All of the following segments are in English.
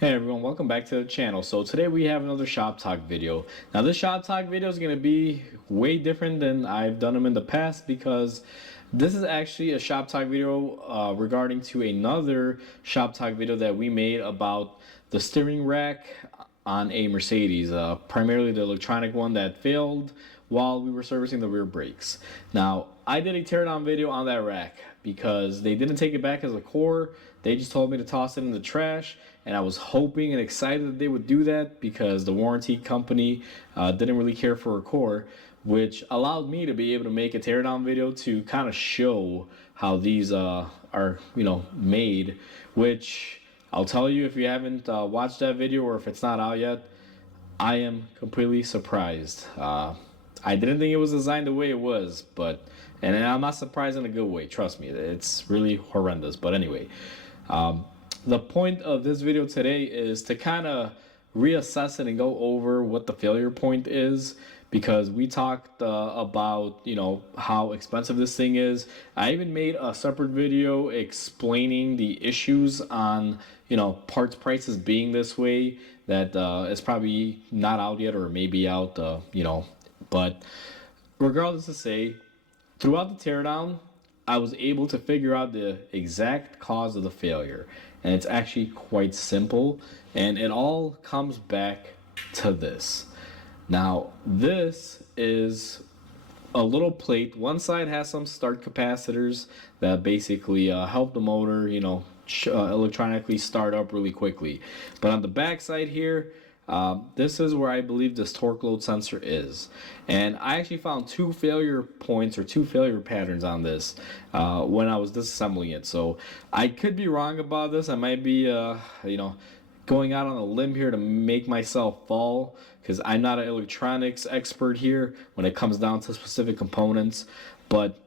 Hey everyone, welcome back to the channel. So today we have another shop talk video. Now this shop talk video is going to be way different than I've done them in the past because this is actually a shop talk video regarding to another shop talk video that we made about the steering rack on a Mercedes, primarily the electronic one that failed while we were servicing the rear brakes. Now, I did a teardown video on that rack because they didn't take it back as a core. They just told me to toss it in the trash, and I was hoping and excited that they would do that because the warranty company didn't really care for a core, which allowed me to be able to make a teardown video to kind of show how these are, made, which I'll tell you, if you haven't watched that video or if it's not out yet, I am completely surprised. I didn't think it was designed the way it was, and I'm not surprised in a good way. Trust me, it's really horrendous. But anyway, um, the point of this video today is to kind of reassess it and go over what the failure point is, because we talked about how expensive this thing is. I even made a separate video explaining the issues on parts prices being this way, that it's probably not out yet or maybe out, but regardless to say, throughout the teardown, I was able to figure out the exact cause of the failure. And it's actually quite simple. And it all comes back to this. Now, this is a little plate. One side has some start capacitors that basically help the motor, electronically start up really quickly. But on the back side here, this is where I believe this torque load sensor is. And I actually found two failure points or two failure patterns on this when I was disassembling it. So I could be wrong about this. I might be, going out on a limb here to make myself fall, because I'm not an electronics expert here when it comes down to specific components. But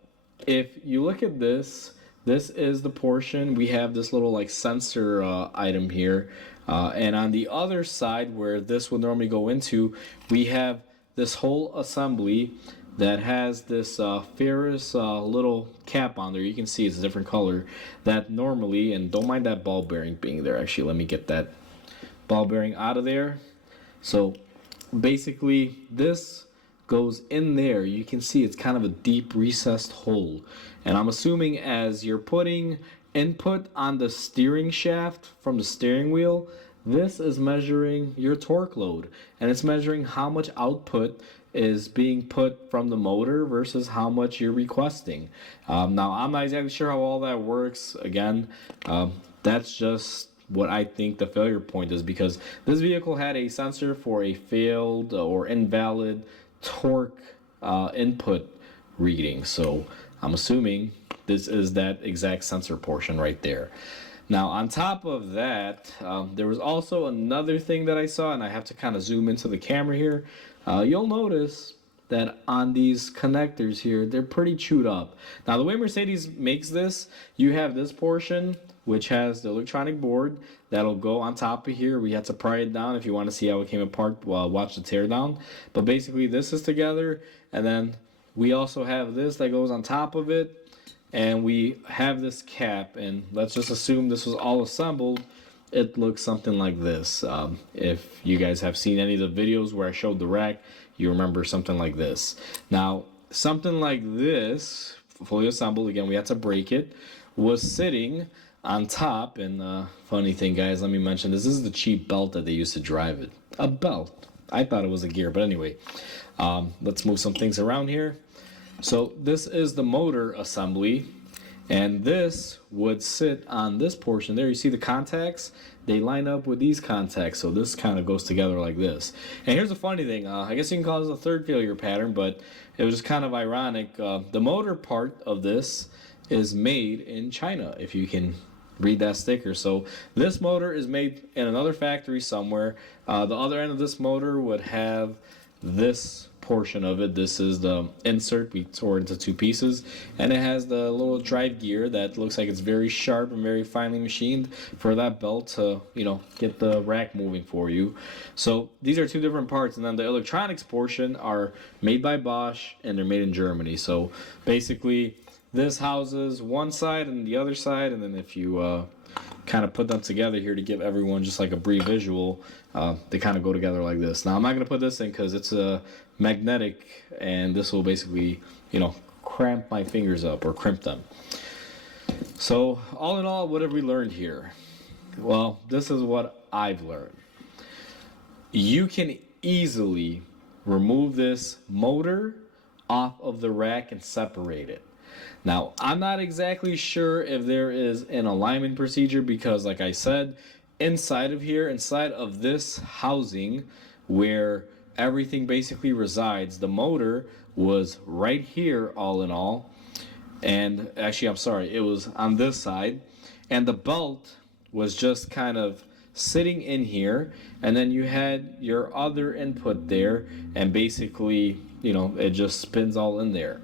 if you look at this, this is the portion. We have this little like sensor item here. And on the other side, where this would normally go into, we have this whole assembly that has this ferrous little cap on there. You can see it's a different color. That normally, and don't mind that ball bearing being there. Actually, let me get that ball bearing out of there. So basically, this goes in there. You can see it's kind of a deep recessed hole. And I'm assuming as you're putting input on the steering shaft from the steering wheel, this is measuring your torque load, and it's measuring how much output is being put from the motor versus how much you're requesting. Now, I'm not exactly sure how all that works. Again, that's just what I think the failure point is, because this vehicle had a sensor for a failed or invalid torque input reading. So I'm assuming this is that exact sensor portion right there. Now, on top of that, there was also another thing that I saw, and I have to kind of zoom into the camera here. You'll notice that on these connectors here, they're pretty chewed up. Now, the way Mercedes makes this, you have this portion, which has the electronic board that'll go on top of here. We had to pry it down if you want to see how it came apart. Well, watch the teardown. But basically, this is together, and then we also have this that goes on top of it. And we have this cap, and let's just assume this was all assembled. It looks something like this. If you guys have seen any of the videos where I showed the rack, you remember something like this. Now, something like this, fully assembled, again, we had to break it, was sitting on top. And funny thing, guys, let me mention, this is the cheap belt that they used to drive it. A belt. I thought it was a gear, but anyway, let's move some things around here. So this is the motor assembly, and this would sit on this portion there. You see the contacts? They line up with these contacts, so this kind of goes together like this. And here's the funny thing. I guess you can call this a third failure pattern, but it was just kind of ironic. The motor part of this is made in China, if you can read that sticker. So this motor is made in another factory somewhere. The other end of this motor would have this portion of it. This is the insert. We tore it into two pieces, and it has the little drive gear that looks like it's very sharp and very finely machined for that belt to get the rack moving for you. So these are two different parts, and then the electronics portion are made by Bosch, and they're made in Germany. So basically this houses one side and the other side, and then if you kind of put them together here to give everyone just like a brief visual. They kind of go together like this. Now I'm not going to put this in because it's a magnetic, and this will basically, cramp my fingers up or crimp them. So all in all, what have we learned here? Well, this is what I've learned. You can easily remove this motor off of the rack and separate it. Now, I'm not exactly sure if there is an alignment procedure because, like I said, inside of this housing where everything basically resides, the motor was right here all in all. And actually, I'm sorry, it was on this side. And the belt was just kind of sitting in here. And then you had your other input there. And basically, it just spins all in there.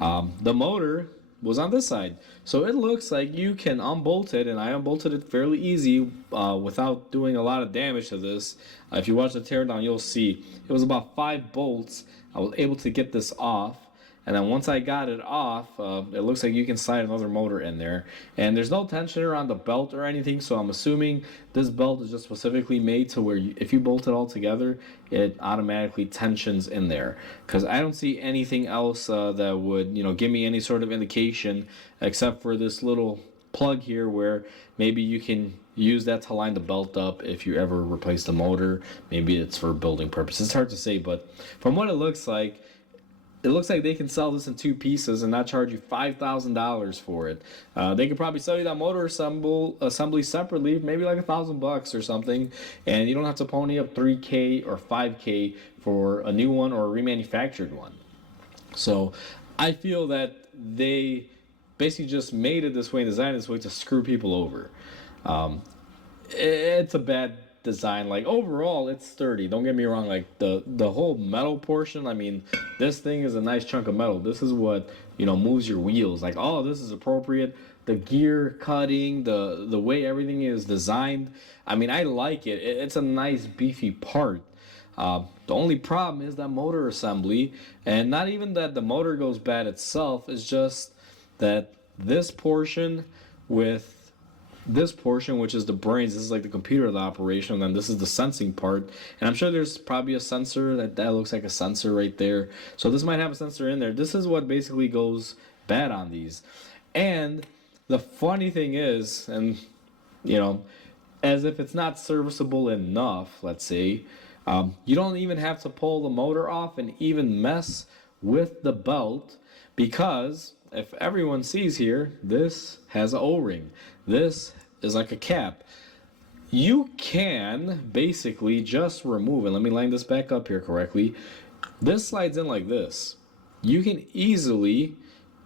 The motor was on this side. So it looks like you can unbolt it, and I unbolted it fairly easy without doing a lot of damage to this. If you watch the teardown, you'll see it was about 5 bolts. I was able to get this off, and then once I got it off, it looks like you can slide another motor in there. And there's no tensioner on the belt or anything, so I'm assuming this belt is just specifically made to where if you bolt it all together, it automatically tensions in there. Because I don't see anything else that would, give me any sort of indication except for this little plug here where maybe you can use that to line the belt up if you ever replace the motor. Maybe it's for building purposes. It's hard to say, but from what it looks like they can sell this in 2 pieces and not charge you $5,000 for it. They could probably sell you that motor assembly separately, maybe like $1,000 or something, and you don't have to pony up $3K or $5K for a new one or a remanufactured one. So I feel that they basically just made it this way and designed it this way to screw people over. It's a bad design. Like overall it's sturdy, don't get me wrong. Like the whole metal portion, I mean, this thing is a nice chunk of metal. This is what moves your wheels. Like, oh, this is appropriate. The gear cutting, the way everything is designed, I mean, I like it. It's a nice beefy part. The only problem is that motor assembly, and not even that the motor goes bad itself, it's just that this portion with this portion, which is the brains, this is like the computer of the operation, and then this is the sensing part. And I'm sure there's probably a sensor that looks like a sensor right there. So this might have a sensor in there. This is what basically goes bad on these. And the funny thing is, and as if it's not serviceable enough, let's say, you don't even have to pull the motor off and even mess with the belt, because if everyone sees here, this has an O-ring. This is like a cap. You can basically just remove it. Let me line this back up here correctly. This slides in like this. You can easily,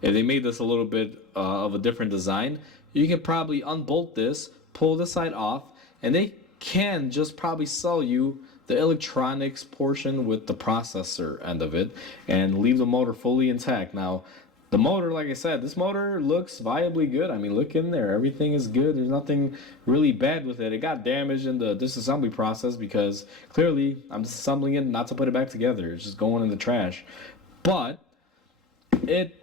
if they made this a little bit of a different design, you can probably unbolt this, pull this side off, and they can just probably sell you the electronics portion with the processor end of it and leave the motor fully intact. Now, the motor, like I said, this motor looks viably good. I mean, look in there. Everything is good. There's nothing really bad with it. It got damaged in the disassembly process because clearly I'm disassembling it not to put it back together. It's just going in the trash. But it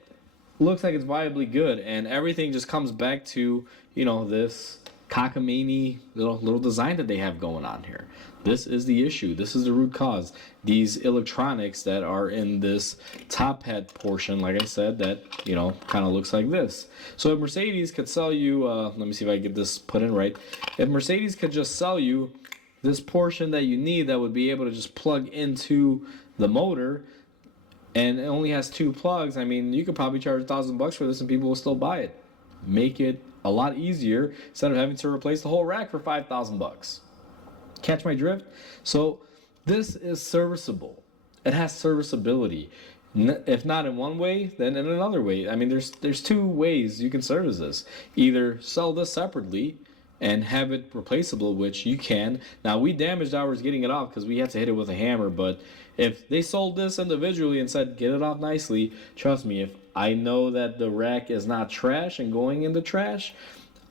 looks like it's viably good, and everything just comes back to, this cockamamie little design that they have going on here. This is the issue. This is the root cause. These electronics that are in this top head portion, like I said, that, kind of looks like this. So if Mercedes could sell you, let me see if I get this put in right. If Mercedes could just sell you this portion that you need that would be able to just plug into the motor, and it only has 2 plugs, I mean, you could probably charge $1,000 for this and people will still buy it. Make it a lot easier instead of having to replace the whole rack for $5,000. Catch my drift? So this is serviceable. It has serviceability. If not in one way, then in another way. I mean, there's 2 ways you can service this. Either sell this separately and have it replaceable, which you can. Now, we damaged ours getting it off because we had to hit it with a hammer, but if they sold this individually and said, get it off nicely, trust me, if I know that the rack is not trash and going in the trash,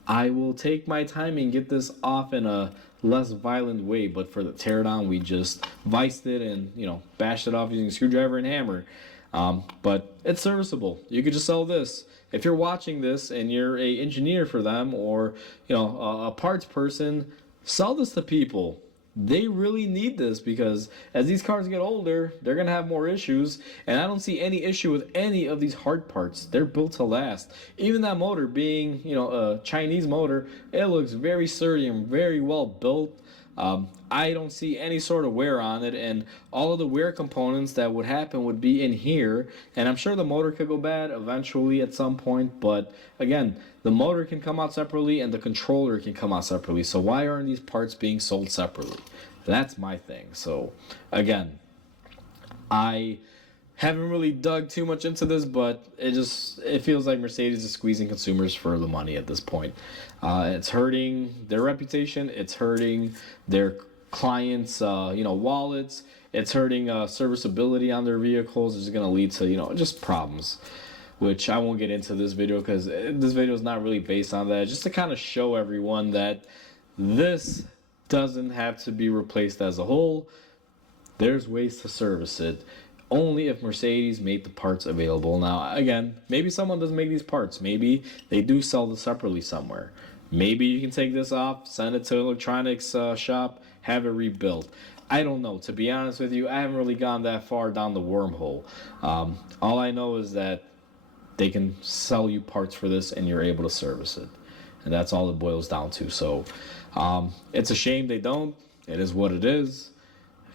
I will take my time and get this off in a less violent way. But for the teardown, we just viced it and bashed it off using a screwdriver and hammer. But it's serviceable. You could just sell this. If you're watching this and you're a engineer for them, or a parts person, sell this to people. They really need this because as these cars get older, they're gonna have more issues, and I don't see any issue with any of these hard parts. They're built to last. Even that motor being, a Chinese motor, it looks very sturdy and very well built. I don't see any sort of wear on it, and all of the wear components that would happen would be in here. And I'm sure the motor could go bad eventually at some point, but again, the motor can come out separately and the controller can come out separately. So why aren't these parts being sold separately? That's my thing. So again, I haven't really dug too much into this, but it feels like Mercedes is squeezing consumers for the money at this point. It's hurting their reputation. It's hurting their clients' wallets. It's hurting serviceability on their vehicles. It's going to lead to just problems, which I won't get into this video because this video is not really based on that. Just to kind of show everyone that this doesn't have to be replaced as a whole. There's ways to service it. Only if Mercedes made the parts available. Now, again, maybe someone doesn't make these parts. Maybe they do sell this separately somewhere. Maybe you can take this off, send it to an electronics shop, have it rebuilt. I don't know. To be honest with you, I haven't really gone that far down the wormhole. All I know is that they can sell you parts for this and you're able to service it. And that's all it boils down to. So it's a shame they don't. It is what it is.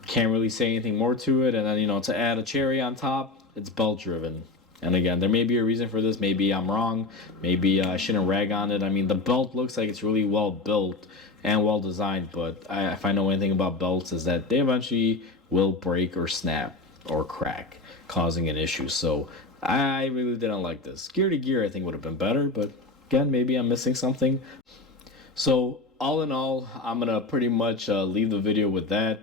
Can't really say anything more to it. And then, to add a cherry on top, it's belt driven. And again, there may be a reason for this. Maybe I'm wrong. Maybe I shouldn't rag on it. I mean, the belt looks like it's really well built and well designed. But if I know anything about belts, is that they eventually will break or snap or crack, causing an issue. So I really didn't like this. Gear to gear, I think would have been better. But again, maybe I'm missing something. So all in all, I'm going to pretty much leave the video with that.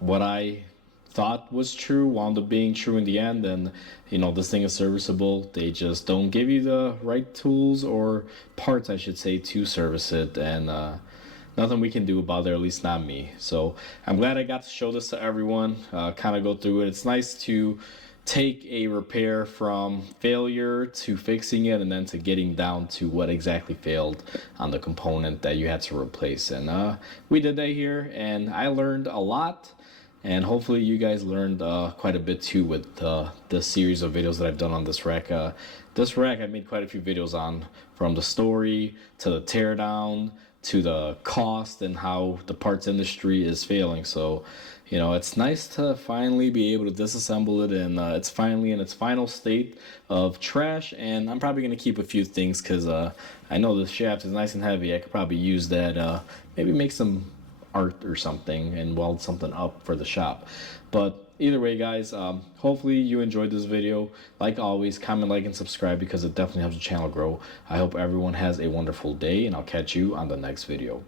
What I thought was true wound up being true in the end, and this thing is serviceable. They just don't give you the right tools or parts, I should say, to service it, and nothing we can do about it, or at least not me. So I'm glad I got to show this to everyone, kind of go through it. It's nice to take a repair from failure to fixing it and then to getting down to what exactly failed on the component that you had to replace. And we did that here, and I learned a lot, and hopefully you guys learned quite a bit too with the series of videos that I've done on this rack. This rack I made quite a few videos on, from the story to the teardown to the cost and how the parts industry is failing. So it's nice to finally be able to disassemble it, and it's finally in its final state of trash. And I'm probably going to keep a few things because I know the shaft is nice and heavy. I could probably use that, maybe make some art or something and weld something up for the shop. But either way, guys, hopefully you enjoyed this video. Like always, comment, like, and subscribe because it definitely helps the channel grow. I hope everyone has a wonderful day, and I'll catch you on the next video.